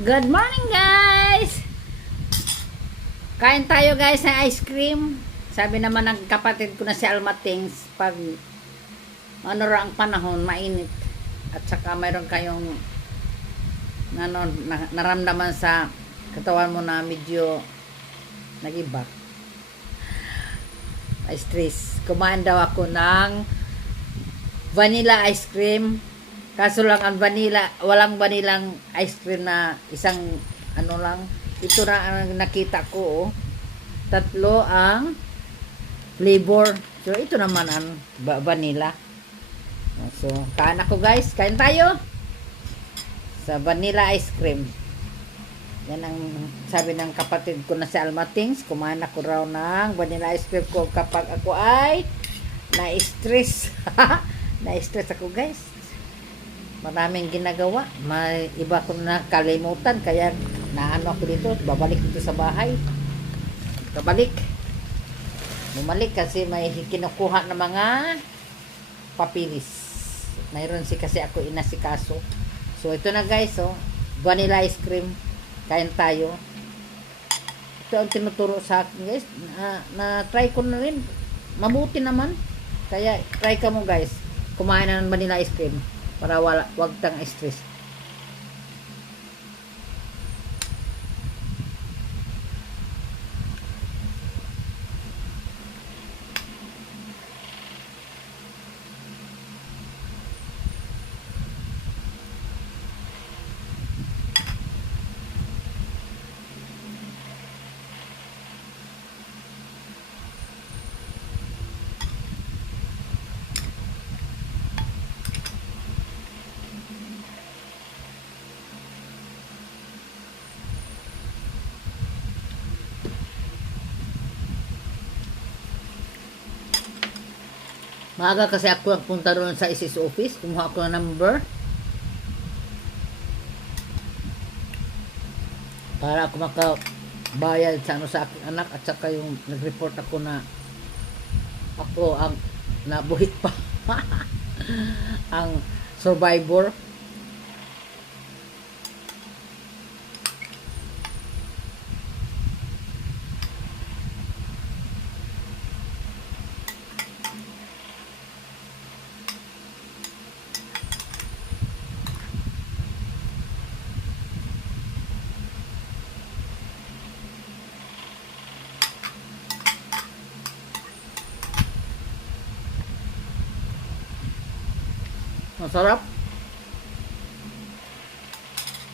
Good morning, guys! Kain tayo, guys, ng ice cream. Sabi naman ng kapatid ko na si Almatings, pag ano ra ang panahon, mainit. At saka mayroon kayong naramdaman sa katawan mo na medyo nag-iba. Stress. Kumain daw ako ng vanilla ice cream. Kaso lang ang vanilla, walang vanilang ice cream na isang ano lang. Ito na ang nakita ko, oh. 3 ang flavor. So ito naman ang vanilla. So kain ako, guys. Kain tayo sa vanilla ice cream. Yan ang sabi ng kapatid ko na si Almatings. Kumain ako raw ng vanilla ice cream ko kapag ako ay na-stress. Na-stress ako, guys. Maraming ginagawa. May iba ko na kalimutan. Kaya naano ako dito. Babalik dito sa bahay. Bumalik kasi may kinukuha ng mga papilis. Mayroon kasi ako inasikaso. So ito na, guys. Oh. Vanilla ice cream. Kain tayo. Ito ang tinuturo sa akin, guys. Na-try ko na rin. Mabuti naman. Kaya try ka mo, guys. Kumain na ng vanilla ice cream. Para wag tang stress. Maaga kasi ako punta doon sa SS office. Kumuha ako ng number. Para ako makabayad sa sa aking anak. At saka yung nag-report ako na ako ang nabuhit pa. Ang survivor. Masarap.